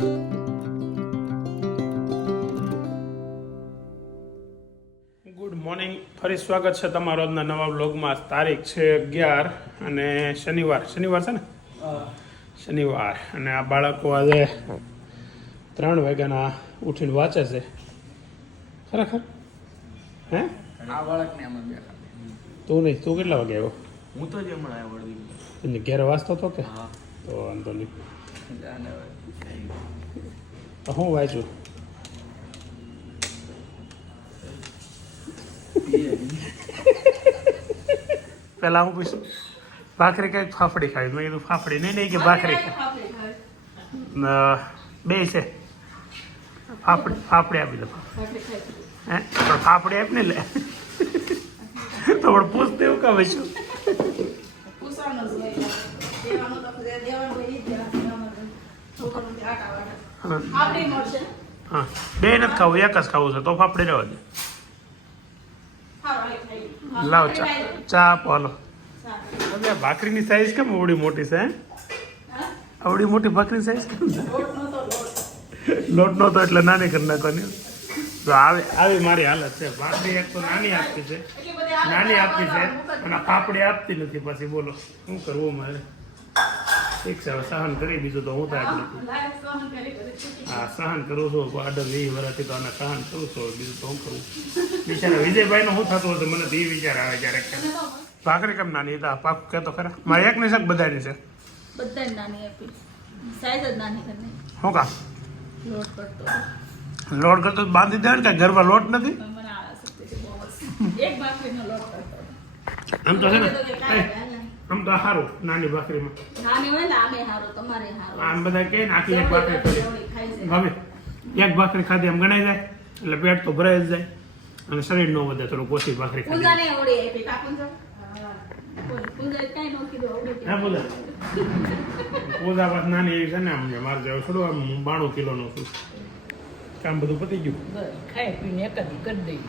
Good morning ફરી સ્વાગત છે તમારો આજના નવા બ્લોગમાં તારીખ છે અગિયાર અને શનિવાર. શનિવાર છે ને? શનિવાર. અને આ બાળકો આજે ત્રણ વાગ્યાના ઉઠીને વાંચે છે. ખરેખર? હે? આ બાળકને આમાં તું નહીં. તું કેટલા વાગે આવ્યો? હું તો જ હમણાં આવ્યો ઘેર વાંચતો હતો કે? હા. તો વાંધો નહીં. હું વાંચું? પહેલાં હું પૂછું? ભાખરી કઈ ફાફડી ખાવી? મેં કીધું ફાફડી. નહીં નહીં કે ભાખરી ખાવી. બે છે. ફાફડી ફાફડી આપી દો. હે? પણ ફાફડી આપ ને લે. તો પણ પૂછते એવું કામ છું. હા. બે નથી ખાવું એક જ ખાવું છે. તો ફાફડી રહેવા દે. લાવ ચા. ચા આપો હાલો. હવે ભાખરીની સાઈઝ કેમ આવડી મોટી છે અવડી આવડી મોટી ભાખરી સાઈઝ કેમ છે? લોટ. તો એટલે નાની કરી નાખવાની. તો આવી આવી મારી હાલત છે. ભાખરી એક તો નાની આપતી છે. નાની આપતી છે અને પાપડી આપતી નથી. પછી બોલો શું કરવું મારે હવે સહન કરી બીજું તો હું નથી. હા સહન કરું છું આડર વીસ વર્ષથી તો આને સહન કરું છું બીજું તો હું કરું બિચારા વિજયભાઈ નું શું થતું હતું મને તો એ વિચાર આવે ક્યારેક ભાખરી કેમ નાની હતા? પાક કે તો ખરા? મારે એક ની શક બધાની છે? બધા નાની આપી. સાઈઝ જ નાની કરી શું કા લોડ કરતો. તો બાંધી દે ને કે ઘરમાં લોટ નથી. એક ભાખરીનો લોટ કરતો. એમ તો છે ને. કે. આમ તો સારું નાની ભાખરીમાં નાની હોય ને આમે હારો તમારે હારો. આમ બધા કહે ને આખી એક ભાખરી ખાઈ છે એક ભાખરી ખાધી આમ ગણાઈ જાય એટલે પેટ તો ભરાઈ જ જાય અને શરીર નો વધે થોડુંક ઓછી ભાખરી ખાધી. પૂજાને ઓળી આપી કાકુન જો. પૂજા ન પાસ નાની એવી છે ને આમ મારે જેવું થોડું આમ બાણું કિલોનું છું. કામ બધું પતી ગયું? ખાઈ પીને એક કરી દઈ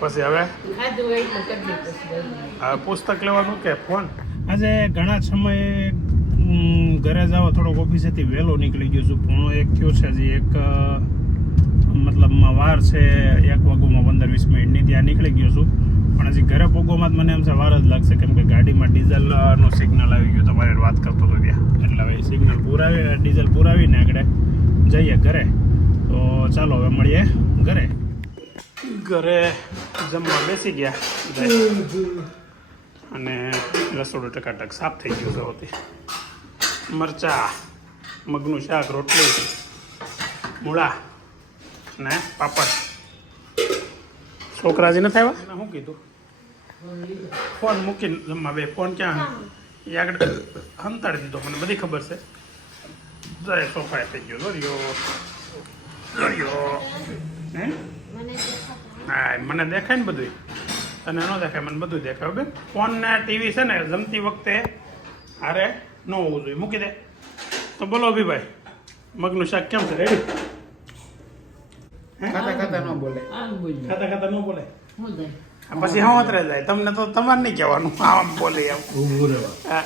પછી હવે? ખાધું હોય એટલું કરી દઈ પછી આ પુસ્તક લેવાનું કે ફોન? આજે ઘણા સમયે ઘરે જવા થોડોક ઓફિસેથી વહેલો નીકળી ગયો છું. પોણો એક થયો છે હજી એક મતલબમાં વાર છે, એક વાગોમાં પંદર વીસ મિનિટની ત્યાં નીકળી ગયો છું. પણ હજી ઘરે પોગોમાં જ મને એમ છે, વાર જ લાગશે. કેમ કે ગાડીમાં ડીઝલનું સિગ્નલ આવી ગયું તમારે વાત કરતો હતો ત્યાં. એટલે હવે સિગ્નલ પુરાવી, ડીઝલ પુરાવીને આગળ જઈએ ઘરે. તો ચાલો હવે મળીએ ઘરે. ઘરે જમવા બેસી ગયા. અને રસોડું ટકાટક સાફ થઈ ગયું છે મરચાં મગનું શાક રોટલી મૂળા ને પાપડ. છોકરાજી નથી આવ્યા? શું કીધું? ફોન મૂકીને જમવા બે. ફોન ક્યાં? એ આગળ હંતાડી દીધો. મને બધી ખબર છે. જય સોફાએ થઈ ગયો. દોર્યો દોર્યો હે? હા મને દેખાય ને બધું તને ન દેખાય મને બધું દેખાય બેન. ફોન ને ટીવી છે ને જમતી વખતે હારે ન હોવું જોઈએ. મૂકી દે. તો બોલો અભિભાઈ મગનું શાક કેમ છે? રેડી ખાતા ખાતા ન બોલે. આમ. ખાતા ખાતા ન બોલે? પછી હા ઉતરે જાય? તમને તો તમારે નહીં કહેવાનું આમ બોલે એમ. હા.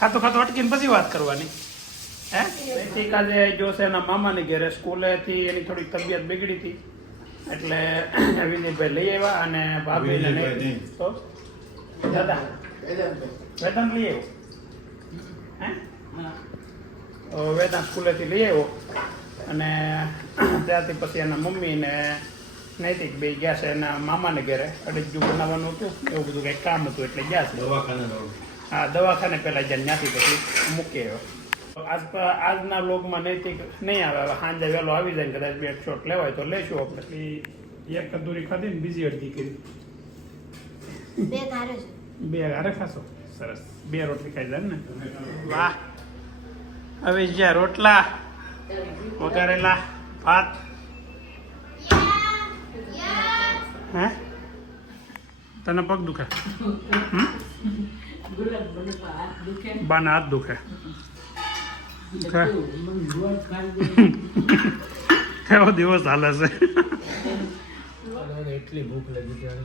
ખાતું ખાતું અટકીને પછી વાત કરવાની. હે? નૈતિક આજે જો છે એના મામાની ઘેરે સ્કૂલેથી એની થોડીક તબિયત બગડી હતી. એટલે વિનયભાઈ લઈ આવ્યા અને ભાભી તો? દાદા વેદાંત લઈ આવ્યો? વેદાંત સ્કૂલેથી લઈ આવ્યો. અને ત્યારથી પછી એના મમ્મી ને નૈતિક બે ગયા છે એના મામાને ઘરે અડીજુ બનાવવાનું હતું. એવું બધું કંઈક કામ હતું એટલે ગયા છે. હા દવાખાને પેલા જ્યાં ત્યાંથી પછી મૂકી આવ્યો. આજ આજના લોકમાં નૈતિક નહીં આવે. સાંજે વહેલો આવી જાય કદાચ બે શોટ લેવાય તો લેશું આપણે. એક કદુરી ખાધી ને બીજી અડધી કરી. બે ઘારે બે ખાશો? સરસ. બે રોટલી ખાઈ જાય ને? વાહ. હવે જ્યાં રોટલા વઘારેલા ભાત. હે? તને પગ દુખે. બાના હાથ દુખે. કેવો દિવસ હાલે છે? એટલી ભૂખ લાગી ત્યારે.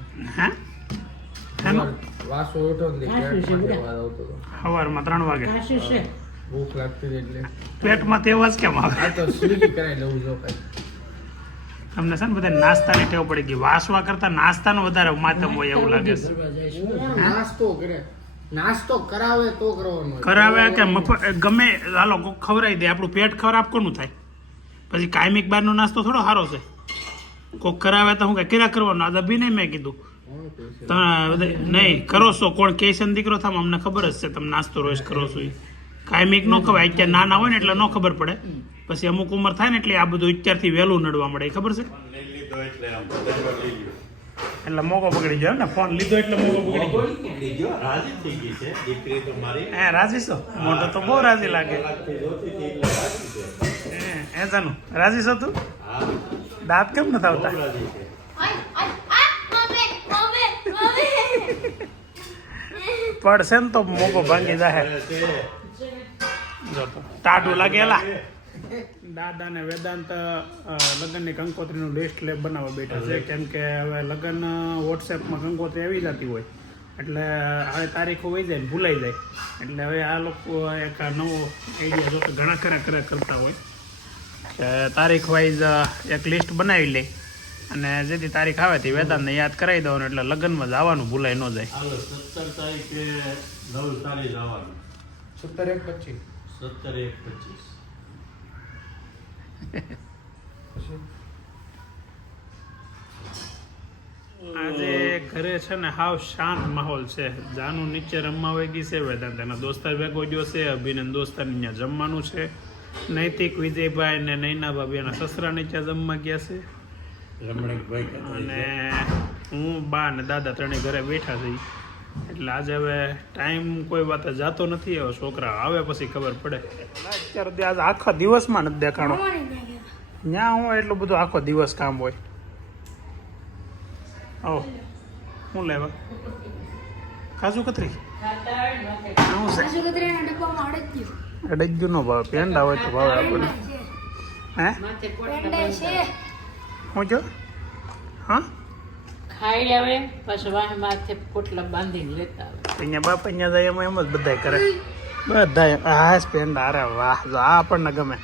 વાસો ઉઠો ને સવારમાં ત્રણ વાગે. ભૂખ લાગતી એટલે. પેટમાં તેવા જ કેમ આવે? તો સ્વિગી કરાવી લઉં જો કઈ તમને છે ને બધા નાસ્તાની ટેવ પડી ગઈ. વાસવા કરતા નાસ્તાનો વધારે માતમ હોય એવું લાગે છે છે. નાસ્તો કરે. નાસ્તો કરાવે તો કરવાનો કરાવે કે મફત ગમે હાલો કોક ખવડાવી દે. આપણું પેટ ખરાબ કોનું થાય? પછી કાયમિક બહારનો નાસ્તો થોડો સારો છે. કોક કરાવે તો હું કે કર્યા કરવાનો? આ દબી નહીં મેં કીધું? તમે બધા નહીં કરો છો. કોણ કે છે દીકરો થામ અમને ખબર જ છે. તમે નાસ્તો રોજ કરો છો એ કાયમિક નો ખવાય. અત્યારે નાના હોય ને એટલે ન ખબર પડે. પછી અમુક ઉંમર થાય ને એટલે આ બધું અત્યારથી વહેલું નડવા મળે. ખબર છે? એટલે મોકો બગડી ગયો ને ફોન લીધો એટલે મોકો પકડી ગયો. રાજી થઈ ગઈ છે દીકરી તો મારી. હે રાજી છો? મોટો તો બહુ રાજી લાગે. કલાકથી જોતી હતી એટલે રાજી છે. હે, હે જાનુ રાજી છો તું? હા. દાંત કેમ નથી આવતા? પડશે ને તો મોકો ભાંગી જાહે. છે જો તો ટાઢું લાગેલા દાદા ને વેદાંત લગ્નની કંકોત્રીનું લિસ્ટ લેબ બનાવવા બેઠા છે. કેમ કે હવે લગ્ન વોટ્સએપમાં કંકોત્રી આવી જતી હોય. એટલે હવે તારીખો વહી જાય ને ભૂલાઈ જાય. એટલે હવે આ લોકો એક આ નવો આઈડિયા જો ઘણા ખરા ખરા કરતા હોય. કે તારીખ વાઇઝ એક લિસ્ટ બનાવી લે. અને જેથી તારીખ આવે તે વેદાંતને યાદ કરાવી દઉં એટલે લગ્નમાં જવાનું ભૂલાઈ ન જાય. સત્તર તારીખે નવસારી જવાનું સત્તર એક પચીસ. સત્તર એક પચીસ. આજે ઘરે છે ને હાવ શાંત માહોલ છે. જાનું નીચે રમવા વેગી છે વેદાંત એના દોસ્તાર ભેગો ગયો છે અભિનંદ દોસ્તાર ત્યાં જમવાનું છે. નૈતિક વિજયભાઈ ને નૈના ભાભી એના સસરા નીચે જમવા ગયા છે. રમણીકભાઈ અને હું બા ને દાદા ત્રણેય ઘરે બેઠા છે. એટલે આજે હવે ટાઈમ કોઈ વાત જાતો નથી હવે છોકરા આવે પછી ખબર પડે. અત્યારે આજે આખા દિવસમાં નથી દેખાણો. ત્યાં હું એટલું બધું આખો દિવસ કામ હોય. ઓ શું લેવા? કાજુ કતરી? અડગ્યું હોય ને ભાવ પેંડા હોય તો ભાવે આપણને. હે? શું જો? હા? ખાઈ આવે પછી વાહ માથે પોટલા બાંધીને લેતા આવે. અહીંયા બાપ અહીંયા જાય એમાં એમ જ બધાય કરે. બધાય હા પેંડા અરે વાહ જો આ આપણને ગમે.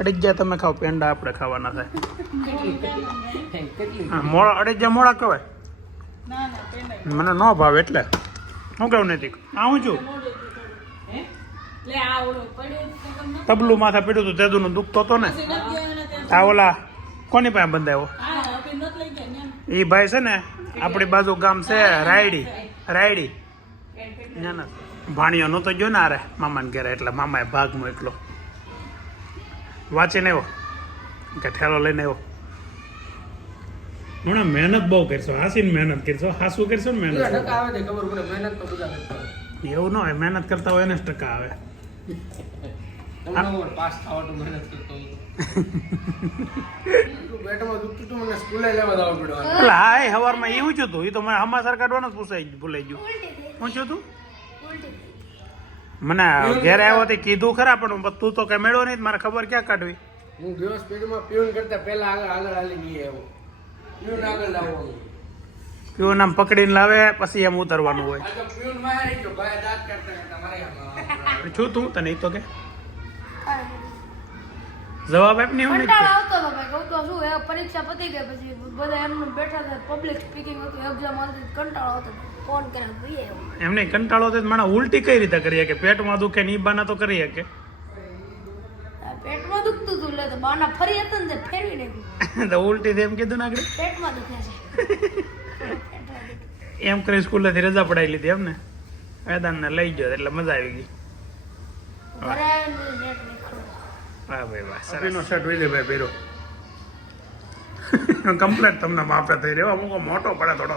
અડજ્જા તમે ખાઓ પેંડા આપણે ખાવાના થાય મોડા અડી ગયા મોળા કહેવાય. મને ન ભાવે એટલે. હું કહું નથી. આવું હું છું. તબલું માથા પીડ્યું હતું તેદુનું દુખતો હતો ને. આ ઓલા કોની પાસે બંધાયો? એ ભાઈ છે ને આપણી બાજુ ગામ છે રાયડી રાયડી. ના ના ભાણિયો નહોતો ગયો ને અરે મામાને ઘેરે એટલે મામાએ ભાગ મોકલો વાંચીને આવ્યો કે ઠેલો લઈને આવ્યો હમણાં મહેનત બહુ કરશો હાસીને મહેનત કરશો હાસું કરશો ને મહેનત. એવું ન હોય મહેનત કરતા હોય એને જ ટકા આવે. પાસ થવાનું મહેનત કરતો. પેટમાં દુખતું હતું મને સ્કૂલે લેવા જવા પડ્યો એટલે હાય હવારમાં એ ઊંચું હતું એ તો મને હમાસર કાઢવાનું જ પૂછાઈ ભૂલાઈ ગયું. ઊંચું હતું મને ઘેરે આવ્યો તે કીધું ખરા પણ તું તો કઈ મેળવો નહીં મારે ખબર ક્યાં કાઢવી. હું ગયો સ્પીડમાં પ્યુન કરતા પહેલા આગળ આગળ હાલી ગઈ આવ્યો. પ્યુન આગળ લાવવાનું. પીવું નામ પકડીને લાવે પછી એમ ઉતરવાનું હોય. તો છું તું? તને ઈ તો કે? જવાબ આપની મને કંટાળો આવતો હતો ભાઈ કહું તો શું એ પરીક્ષા પતી ગઈ પછી બધા એમને બેઠા હતા પબ્લિક સ્પીકિંગ હતું એક્ઝામ આવતી કંટાળો આવતો. ફોન કરે ભાઈ એમને કંટાળો તો મને ઉલટી કઈ રીતે કરી કે પેટમાં દુખે ની બાના તો કરી શકે. પેટમાં દુખતું હતું એટલે તો બાના ફરી હતા ને ફેરવી નાખ્યું. તો ઉલટી એમ કીધું ને આગળ? પેટમાં દુખે છે. એમ કરી સ્કૂલેથી રજા પડાવી લીધી એમને. વેદાંતને લઈ ગયો એટલે મજા આવી ગઈ. વાહ ભાઈ વાહ સરસ. શર્ટ વિજયભાઈ પહેરો. કમ્પ્લેટ તમને માપે થઈ રહ્યો. અમુક મોટો પડે થોડો.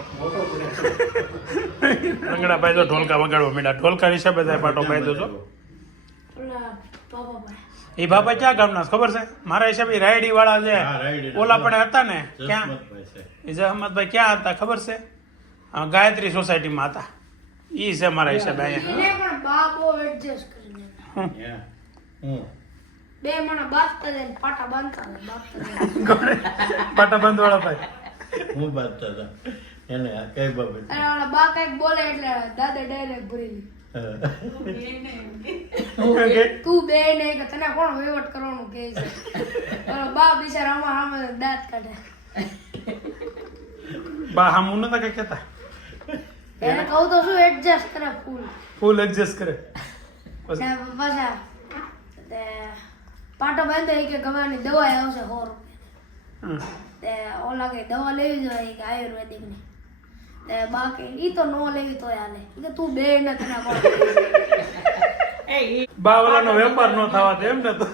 રંગડાભાઈ તો ઢોલકા વગાડવા મીડા ઢોલકા હિસાબે થાય પાટો ભાઈ દો છો. ઓલા પાપા ભાઈ. એ બાપા ક્યાં ગામના ખબર છે? મારા હિસાબે રાયડી વાળા છે ઓલા પણ હતા ને ક્યાં? એ જહમદભાઈ ક્યાં હતા ખબર છે? ગાયત્રી સોસાયટીમાં હતા. ઈ છે મારા હિસાબે અહીંયા. બા બે મણા બાંધતા જાય પાટા બાંધતા જાય પાટા બંધ વાળા ભાઈ. હું બાંધતા હતા? એને આ કઈ બાબત? અને ઓલા બા કંઈક બોલે એટલે દાદા ડાયરેક્ટ ભરી તું બે ને કે તને કોણ વહીવટ કરવાનું કે છે? ઓલો બાપ બિચારા આમાં આમાં દાંત કાઢે. બા હામું નતા કઈ કહેતા? એને કહું તો શું એડજસ્ટ કરે ફૂલ. ફૂલ એડજસ્ટ કરે. પછી ને પાછા તે પાટો બાંધે કે ગવાની દવા આવશે સો રૂપિયા. તે ઓલા કે દવા લેવી જોઈએ કે આયુર્વેદિકની તે બાકી ઈ તો નો લેવી તોય હાલે. કે તું બે ને તને કોણ કહે છે? એ ઈ બા ઓલાનો વેપાર નો થવા દે એમ ને તો.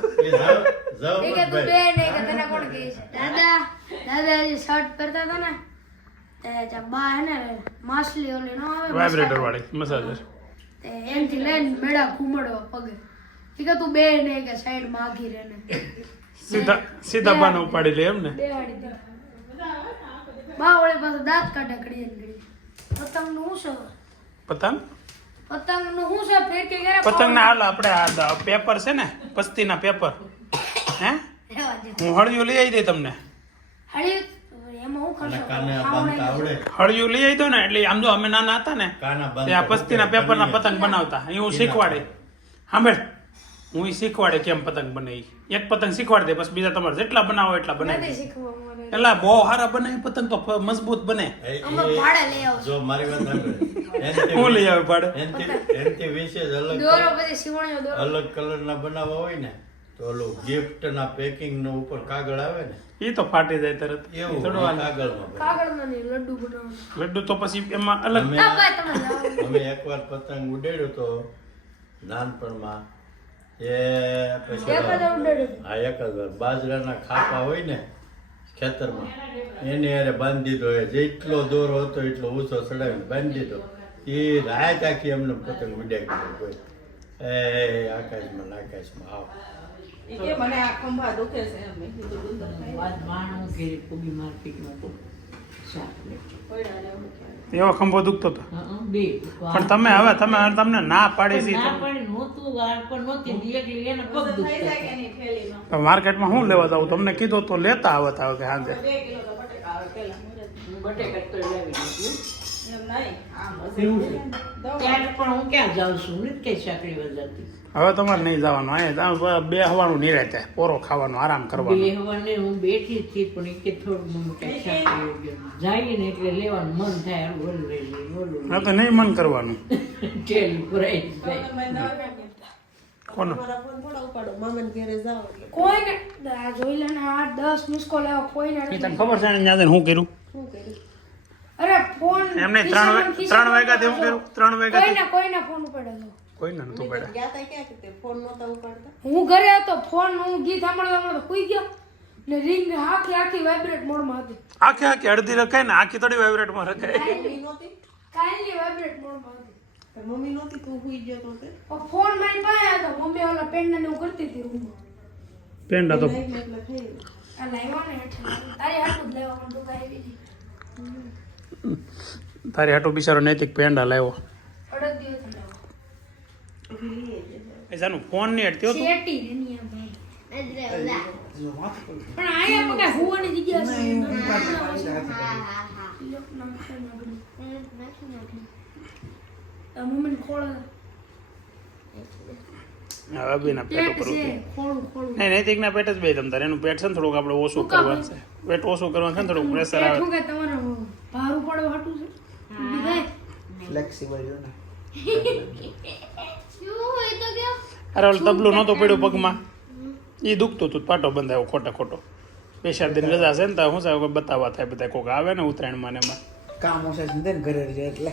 કે તું બે ને કે તને કોણ કહે છે? દાદા દાદા હજી શર્ટ પહેરતા હતા ને તે જ્યાં બા હે ને માછલી ઓલી નો આવે વાઇબ્રેટર વાળી મસાજર. તે એનથી લઈને મેળા ઘૂમડો પગે. કે તું બે ને કે સાઈડમાં આઘી રહે ને. સીધા સીધા બાને ઉપાડી લે એમ ને? બા ઓળે પાસે દાંત કાઢે ઘડીએ ને ઘડીએ. પતંગનું શું છે? પતંગ? પતંગનું શું છે? ફેર કે ઘરે પતંગ ના હાલ આપણે આ પેપર છે ને પસ્તીના પેપર. હે? હું હળિયું લઈ આવી દઈ તમને. હળિયું? લઈ આવી દો ને એટલે આમ જો અમે નાના હતા ને ત્યાં બાંધતા પસ્તીના પેપરના ગણીએ. પતંગ બનાવતા. એ હું શીખવાડે. સાંભળ હું ઈ શીખવાડે કેમ પતંગ બનાવી. એક પતંગ શીખવાડ દે બસ બીજા તમારે જેટલા બનાવો એટલા બનાવી એટલે બહુ સારા બનાવી પતંગ તો મજબૂત બને. જો મારી વાત. હું લઈ આવે ભાડે? એનથી વિશેષ અલગ દોરો પછી સીવણીઓ અલગ કલરના બનાવવા હોય ને તો ઓલું ગિફ્ટ ના પેકિંગ નો ઉપર કાગળ આવે ને એ તો ફાટી જાય તરત. એવું ચડવા કાગળમાં બને. લડ્ડુ બનાવવાનું. લડ્ડુ તો પછી એમાં અલગ અમે એકવાર પતંગ ઉડેડ્યો તો નાનપણમાં એ પછી હા એક જ વાર બાજરાના ખાપા હોય ને ખેતરમાં એને અરે બાંધી દીધો. એ જેટલો દોરો હતો એટલો ઊંચો ચડાવીને બાંધી દીધો. એ રાત આખી એમને પતંગ ઉડાડી દીધો કોઈ એ આકાશમાં આકાશમાં આવ. મને આ ખંભા દુખે એમ. કીધું માર્કેટમાં તો શાક છે. એવો ખંભો દુખતો હતો. પણ તમે હવે તમે તમને ના પાડી છે માર્કેટમાં શું લેવા જાવ તમને કીધું તો લેતા આવત આવે કે હાંજે. બે કિલો તો બટેકા આવે પેલા મુરત. હું બટેકા તો લાવી દીધું એમ નહીં? આમ એવું હશે. છે. દવા ત્યારે પણ હું ક્યાં જાઉં છું? કે સાંકળી વજાતી હવે તમારે નહીં જવાનું. અહીંયા જાવ બે હવાનું નિરાતે. પોરો ખાવાનો આરામ કરવાનો. બે હવાને હું બેઠી જ હતી પણ એ કે થોડું જાય ને એટલે લેવાનું મન થાય ઓલું લઈ લઈએ ઓલું હવે તો નહીં મન કરવાનું. ચેલ ભરાઈ જાય. કોનો? મારા ફોન થોડા ઉપાડો. મામાને ઘેરે જાઓ એટલે. કોઈને? જોઈ લે ને આ દસ મિસ લેવો આવ્યો કોઈને નથી. તને ખબર છે ને ત્યાં શું કર્યું? શું કર્યું? અરે ફોન એમને ત્રણ વાગ- ત્રણ વાગ્યાથી હું કર્યું? ત્રણ વાગ્યાથી કોઈને કોઈને ફોન ઉપાડ્યો હતો. કોઈને નતું પડ્યા ગયા તા ક્યાં કે ફોન નહોતા ઉપાડતા? હું ઘરે હતો ફોન હું ગીત સાંભળતા સાંભળતા સુઈ ગયો. ને રિંગ આખી આખી વાઇબ્રેટ મોડમાં હતી. આખી આખી અડધી રખાય ને આખી થોડી વાઇબ્રેટમાં રખાય. વાઇબ્રેટ મોડમાં હતી. મમ્મી નહોતી તું હુઈ ગયો તો ફોન મારી પાસે હતો. મમ્મી ઓલા પેન ને હું કરતી હતી રૂમમાં પેન્ડા તો. આ લાવ્યા ને તારી હાટું જ લેવા માંડું કાંઈ તારી હાટું બિચારો નૈતિક પેન્ડા લાવ્યો. દિવસ લેવા ઊભી લઈએ છે. એ જાનું ફોન નહીં અડતી તો. શેટી એની આ પણ આયા પગે હુવાની જગ્યા છે. આ મમ્મીને ખોળ. હવે અભિના પેટ પેટ ઉપર છે ઉતરી. ખોળું ખોળું. નહીં નૈતિકના પેટ જ બે તમ તારે એનું પેટ છે ને થોડુંક આપણે ઓછું? કરવાનું છે. પેટ ઓછું કરવાનું છે ને થોડુંક પ્રેશર પેટ આવે. કે તમારે ભાર ઉપાડવા હાટું છે? ફ્લેક્સિબલ જો ને. અરે ઓલું તબલું નહોતું પડ્યું પગમાં. એ દુખતું હતું પાટો બંધાયો ખોટો ખોટો. બેસાર દિન રજા છે ને તો શું છે બતાવવા થાય બધા કોક આવે ને ઉત્તરાયણમાં ને એમાં. કામ ઓછા છે ને ઘરે રહે એટલે.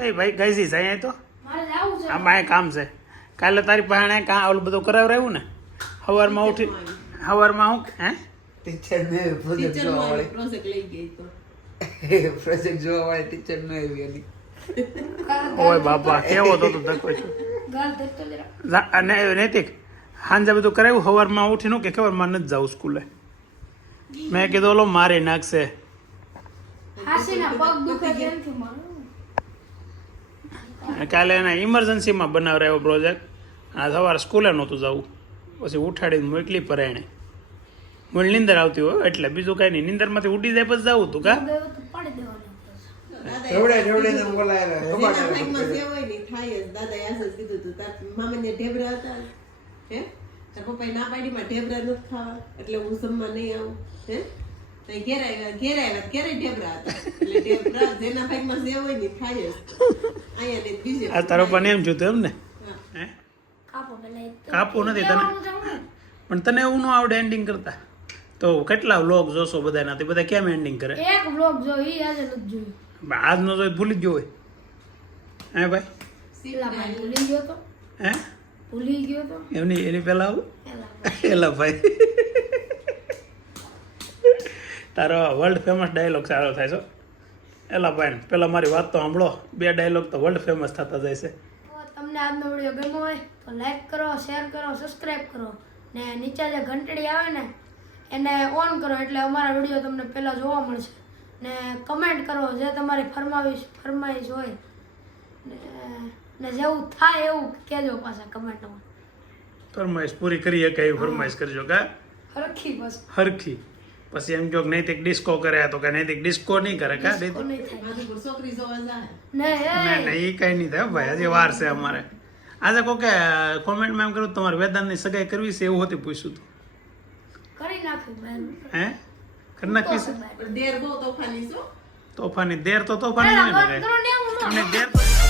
એ ભાઈ ગઈ છે અહીંયા તો? આમાં કામ છે. કાલે તારી પાસે કાં ઓલું બધું કરાવરાયું ને? સવારમાં ઉઠી સવારમાં હું હે? ટીચર ને પ્રોજેક્ટ જોવા વાળી. પ્રોજેક્ટ લઈ ગઈ તો. પ્રોજેક્ટ જોવા વાળી ટીચર ન આવી એની ઓય બાપા કેવો તો તું ધક્કો છું? અને નૈતિક હાંજે બધું કરાવ્યું સવારમાં ઉઠીને કે ખબરમાં નથી જાઉં સ્કૂલે? મેં કીધું ઓલો મારી નાખશે કાલે એના ઇમરજન્સીમાં બનાવરાયો પ્રોજેક્ટ આ સવારે સ્કૂલે નહોતું જવું. પછી ઉઠાડીને મોકલી પરાયણે. મને નીંદર આવતી હોય એટલે બીજું કાંઈ નહીં. નીંદરમાંથી ઉડી જાય પછી જવું તું કા? તો. ઢવડે ઢવડે ને બોલાય થાય દાદા જ કીધું હતું તાર મામાને ઢેબરા હતા. હે? તાર પપ્પાએ ના પાડી માં ઢેબરા નથી ખાવા. એટલે હું જમવા નહીં આવું. હે? તો ઘેર આવ્યા ઘેર આવ્યા ઘેરે ઢેબરા હતા. એટલે ઢેબરા જેના ભાગમાં જે હોય ને થાય જ. અહીંયા ને બીજે આ તારો પણ એમ જોતું એમ ને? હા. કાપો તો. નથી તને. પણ તને એવું ન આવડે એન્ડિંગ કરતા. તો કેટલા વ્લોગ જોશો બધા નથી બધા કેમ એન્ડિંગ કરે? એક વ્લોગ જો ઈ આજે નથી જોયું. આજનો તો ભૂલી જ ગયો હોય. હે ભાઈ? ભૂલી ગયો તો? હે? ભૂલી ગયો તો? એમની એની પહેલાં આવું. એલા ભાઈ. તારો વર્લ્ડ ફેમસ ડાયલોગ સારો થાય છે એલા ભાઈ પેલા મારી વાત તો સાંભળો. બે ડાયલોગ તો વર્લ્ડ ફેમસ થતા જાય છે. તમને આજનો વીડિયો ગમ્યો હોય તો લાઈક કરો શેર કરો સબસ્ક્રાઈબ કરો. ને નીચે જે ઘંટડી આવે ને એને ઓન કરો એટલે અમારા વીડિયો તમને પહેલાં જોવા મળશે. ને કમેન્ટ કરો જે તમારી ફરમાવીશ ફરમાઈશ હોય. ને ને જેવું થાય એવું કહેજો પાછા કમેન્ટમાં. ફરમાઈશ પૂરી કરી શકાય એવી ફરમાઈશ કરજો કા? હરખી બસ. હરખી. પછી એમ કહો કે નૈતિક ડિસ્કો કરે તો કે નૈતિક ડિસ્કો નહીં કરે કા? છોકરી જોવા જાય. નહીં નહીં નહીં એ કઈ નહીં થાય ભાઈ હજી વાર છે અમારે. આજે કોકે કોમેન્ટમાં એમ કર્યું તમારે વેદાંતની સગાઈ કરવી છે એવું હતું પૂછ્યું હતું કરી નાખ્યું બેન હે? કરી નાખવી છે? પણ દેર બહુ તોફાની છો તોફાની દેર તો તોફાની હોય ને દેર તો